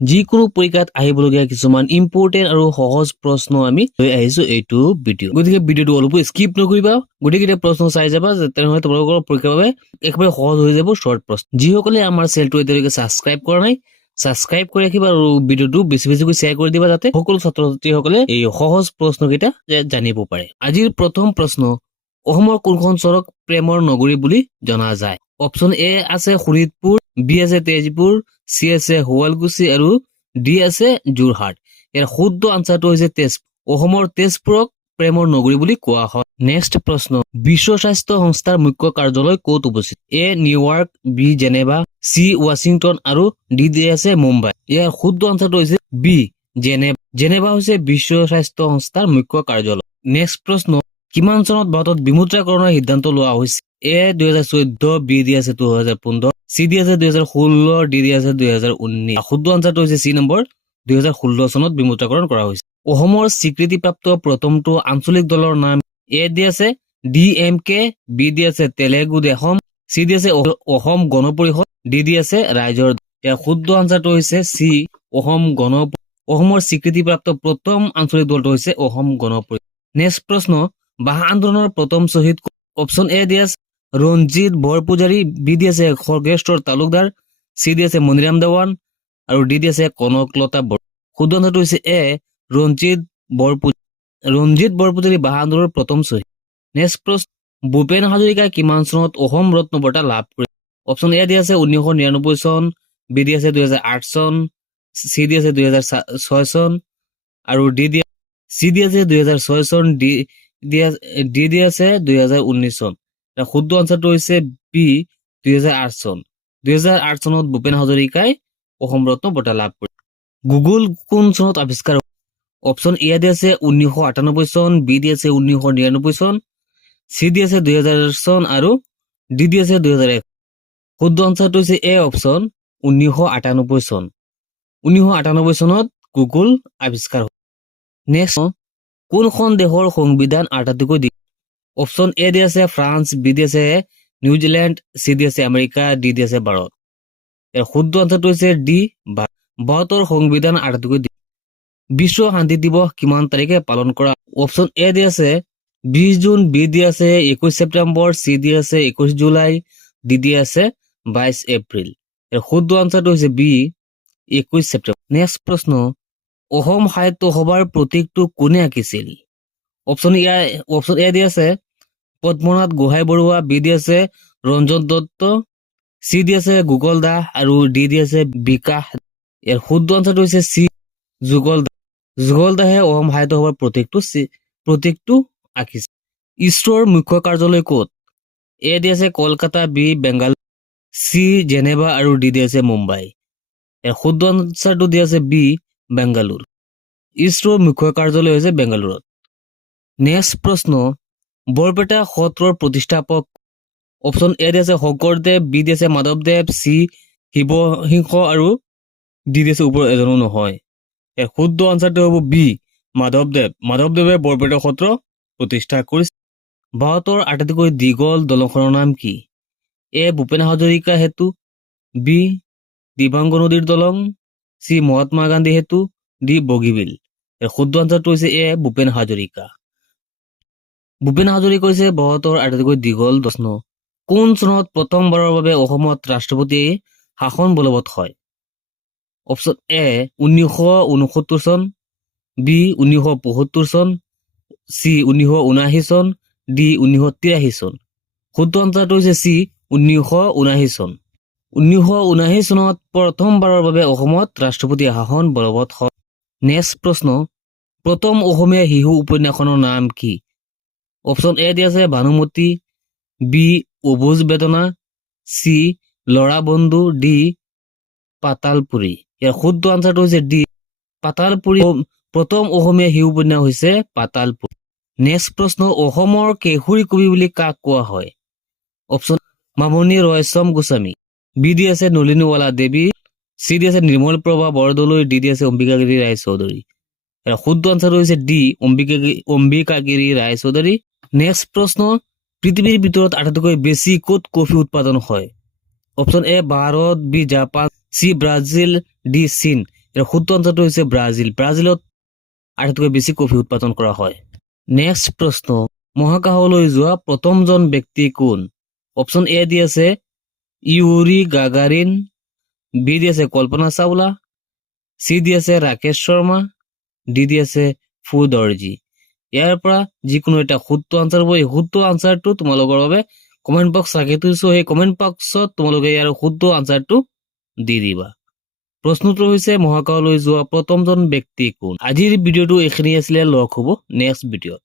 যিকোনো পৰীক্ষাত আহিবলগীয়া কিছুমান ইম্পৰ্টেণ্ট আৰু সহজ প্ৰশ্ন আমি লৈ আহিছো এইটো ভিডিঅ'। গতিকে ভিডিঅ'টো অলপো স্কিপ নকৰিবা, গোটেইকেইটা প্ৰশ্ন চাই যাবা, তেনেহ'লে তোমালোকৰ পৰীক্ষাৰ বাবে একেবাৰে সহজ হৈ যাব শৰ্ট প্ৰশ্ন। যিসকলে আমাৰ চেনেলটো এতিয়ালৈকে ছাবস্ক্ৰাইব কৰা নাই, ছাবস্ক্ৰাইব কৰি ৰাখিবা আৰু ভিডিঅ'টো বেছি বেছিকৈ শ্বেয়াৰ কৰি দিবা, যাতে সকলো ছাত্ৰ ছাত্ৰীসকলে এই সহজ প্ৰশ্নকেইটা জানিব পাৰে। আজিৰ প্ৰথম প্ৰশ্ন, অসমৰ কোনখন চহৰক প্ৰেমৰ নগৰী বুলি জনা যায়? অপশ্যন এ আছে শোণিতপুৰ, বি আছে তেজপুৰ, চি আছে শুৱালকুছি আৰু ডি আছে যোৰহাট। ইয়াৰ শুদ্ধ আনচাৰটো হৈছে তেজপুৰ। অসমৰ তেজপুৰক প্ৰেমৰ নগৰী বুলি কোৱা হয়। নেক্সট প্ৰশ্ন, বিশ্ব স্বাস্থ্য সংস্থাৰ মুখ্য কাৰ্যালয় ক'ত উপস্থিত? A New York, B Geneva, C Washington আৰু ডি আছে মুম্বাই। ইয়াৰ শুদ্ধ আনচাৰটো হৈছে বি জেনেভা। জেনেভা হৈছে বিশ্ব স্বাস্থ্য সংস্থাৰ মুখ্য কাৰ্যালয়। নেক্সট প্ৰশ্ন, কিমান চনত ভাৰতত বিমুদ্ৰাকৰণৰ সিদ্ধান্ত লোৱা হৈছিল? এ 2014, বি দি আছে 2015, চি দি আছে 2016, ডি দি আছে 2019। শুদ্ধ আনচাৰটো হৈছে চি নম্বৰ, 2016 চনত বিমুদ্ৰাকৰণ কৰা হৈছিল। অসমৰ স্বীকৃতিপ্ৰাপ্ত প্ৰথমটো আঞ্চলিক দলৰ নাম? এ দি আছে DMK, বি দি আছে তেলেগু দেশম, চি দি আছে অসম গণ পৰিষদ, ডি দি আছে ৰাইজৰ দল। ইয়াৰ শুদ্ধ আনচাৰটো হৈছে চি অসমৰ স্বীকৃতিপ্ৰাপ্ত প্ৰথম আঞ্চলিক দলটো হৈছে অসম গণ পৰিষদ। নেক্সট প্ৰশ্ন, ভাষা আন্দোলনৰ প্ৰথম শ্বহীদ? অপশ্যন এ দি আছে ৰঞ্জিত বৰপূজাৰী, বি দি আছে খগেশ্বৰ তালুকদাৰ, চি দি আছে মণিৰাম দেৱান আৰু ডি দি আছে কনকলতা বৰুৱা। শুদ্ধ আনচাৰটো হৈছে এ ৰঞ্জিত বৰপূজাৰী ভাষা আন্দোলনৰ প্ৰথম শ্বহীদ। নেক্সট প্ৰশ্ন, ভূপেন হাজৰিকাই কিমান চনত অসম ৰত্ন বঁটা লাভ কৰিছিল? অপশ্যন এ দি আছে 1999 চন, বি দি আছে 2008 চন, চি দি আছে 2006 চন আৰু চি দি আছে 2006 চন, ডি দি আছে 2019 চন। শুদ্ধ আনচাৰটো হৈছে বি 2008 চন। 2008 চনত ভূপেন হাজৰিকাই অসম ৰত্ন বঁটা লাভ কৰিছিল। গুগল কোন চনত আৱিষ্কাৰ? অপশ্যন এ দি আছে 1998 চন, বি দি আছে 1999 চন, চি দি আছে 2000 চন আৰু ডি দি আছে 2001। শুদ্ধ আনচাৰটো হৈছে এ অপশ্যন 1998 চন। 1998 চনত গুগল আৱিষ্কাৰ হয়। নেক্সট, কোনখন দেশৰ সংবিধান আটাইতকৈ দীঘল? অপশ্যন এ দি আছে ফ্ৰান্স, বি দি আছে নিউজিলেণ্ড, চি দি আছে আমেৰিকা, ডি দি আছে ভাৰত। ইয়াৰ শুদ্ধ আনচাৰটো হৈছে ডি ভাৰতৰ সংবিধান আটাইতকৈ দীঘল। বিশ্ব শান্তি দিৱস কিমান তাৰিখে পালন কৰা? অপশ্যন এ দি আছে 20 জুন, বি দি আছে 21 ছেপ্টেম্বৰ, চি দি আছে 21 জুলাই, ডি দি আছে 22 এপ্ৰিল। ইয়াৰ শুদ্ধ আনচাৰটো হৈছে বি 21 ছেপ্টেম্বৰ। নেক্সট প্ৰশ্ন, অসম সাহিত্য সভাৰ প্ৰতীকটো কোনে আঁকিছিল? অপশ্যন এ দি আছে পদ্মনাথ গোহাঁই বৰুৱা, বি দি আছে ৰঞ্জন দত্ত, চি দি আছে গোকুল দাস আৰু ডি দি আছে বিকাশ। ইয়াৰ শুদ্ধ আনচাৰটো হৈছে চি যুগল দাস। যুগল দাসে অসম সাহিত্য সভাৰ প্ৰতীকটো আঁকিছিল। ইছৰোৰ মুখ্য কাৰ্যালয় ক'ত? এ দি আছে Kolkata, B Bengaluru, C Geneva আৰু ডি দি আছে মুম্বাই। ইয়াৰ শুদ্ধ আনচাৰটো দি আছে বি বেংগালুৰু। ইছৰোৰ মুখ্য কাৰ্যালয় হৈছে বেংগালুৰুত। নেক্সট প্ৰশ্ন, বৰপেটা সত্ৰৰ প্ৰতিষ্ঠাপক? অপশ্যন এ দি আছে শংকৰদেৱ, বি দি আছে মাধৱদেৱ, চি শিৱসিংহ আৰু ডি দি আছে ওপৰৰ এজনো নহয়। ইয়াৰ শুদ্ধ আনচাৰটো হ'ব বি মাধৱদেৱ। মাধৱদেৱে বৰপেটা সত্ৰ প্ৰতিষ্ঠা কৰিছিল। ভাৰতৰ আটাইতকৈ দীঘল দলংখনৰ নাম কি? এ ভূপেন হাজৰিকা সেতু, বি দিবাংগ নদীৰ দলং, চি মহাত্মা গান্ধী সেতু, ডি বগীবিল। ইয়াৰ শুদ্ধ আনচাৰটো হৈছে এ ভূপেন হাজৰিকা। ভূপেন হাজৰিকা হৈছে ভাৰতৰ আটাইতকৈ দীঘল দলং। কোন চনত প্ৰথমবাৰৰ বাবে অসমত ৰাষ্ট্ৰপতিয়ে শাসন বলবৎ হয়? অপশ্যন এ 1969 চন, বি 1975 চন, চি 1979 চন, ডি 1983 চন। শুদ্ধ আনচাৰটো হৈছে চি 1979 চন। 1979 চনত প্ৰথমবাৰৰ বাবে অসমত ৰাষ্ট্ৰপতি শাসন বলবৎ হয়। নেক্সট প্ৰশ্ন, প্ৰথম অসমীয়া শিশু উপন্যাসখনৰ নাম কি? অপশ্যন এ দি আছে ভানুমতী, বি অবুজ বেদনা, চি লৰা বন্ধু, ডি পাতালপুৰী। ইয়াৰ শুদ্ধ আনচাৰটো হৈছে ডি পাতালপুৰী। প্ৰথম অসমীয়া শিশু উপন্যাস হৈছে পাতালপুৰী। নেক্সট প্ৰশ্ন, অসমৰ কেশৰী কবি বুলি কাক কোৱা হয়? অপশ্যন মামণি ৰয়ছম গোস্বামী, বি দি আছে নলিনীৱালা দেৱী, চি দি আছে নিৰ্মল প্ৰভা বৰদলৈ, ডি দি আছে অম্বিকাগিৰি ৰায় চৌধুৰী। ইয়াৰ শুদ্ধ আনচাৰটো হৈছে ডি অম্বিকাগিৰি ৰায় চৌধুৰী। নেক্সট প্ৰশ্ন, পৃথিৱীৰ ভিতৰত আটাইতকৈ বেছি ক'ত কফি উৎপাদন হয়? Option A Bharat, B Japan, C Brazil, D চীন। ইয়াৰ শুদ্ধ আনচাৰটো হৈছে ব্ৰাজিল। ব্ৰাজিলত আটাইতকৈ বেছি কফি উৎপাদন কৰা হয়। নেক্সট প্ৰশ্ন, মহাকাশলৈ যোৱা প্ৰথমজন ব্যক্তি কোন? অপশ্যন এ দি আছে ইউৰি গাগাৰিন, বি দি আছে কল্পনা চাওলা, চি দি আছে ৰাকেশ শৰ্মা, ডি দি আছে ফু দৰ্জী। ইয়াৰ পৰা যিকোনো এটা শুদ্ধ আনচাৰ হ'ব। এই শুদ্ধ আনচাৰটো তোমালোকৰ বাবে কমেণ্ট বক্স ৰাখি থৈছো, সেই কমেণ্ট বক্সত তোমালোকে ইয়াৰ শুদ্ধ আনচাৰটো দি দিবা। প্ৰশ্নটো হৈছে মহাকাশলৈ যোৱা প্ৰথমজন ব্যক্তি কোন? আজিৰ ভিডিঅ'টো এইখিনি আছিলে, লগ হ'ব নেক্সট ভিডিঅ'ত।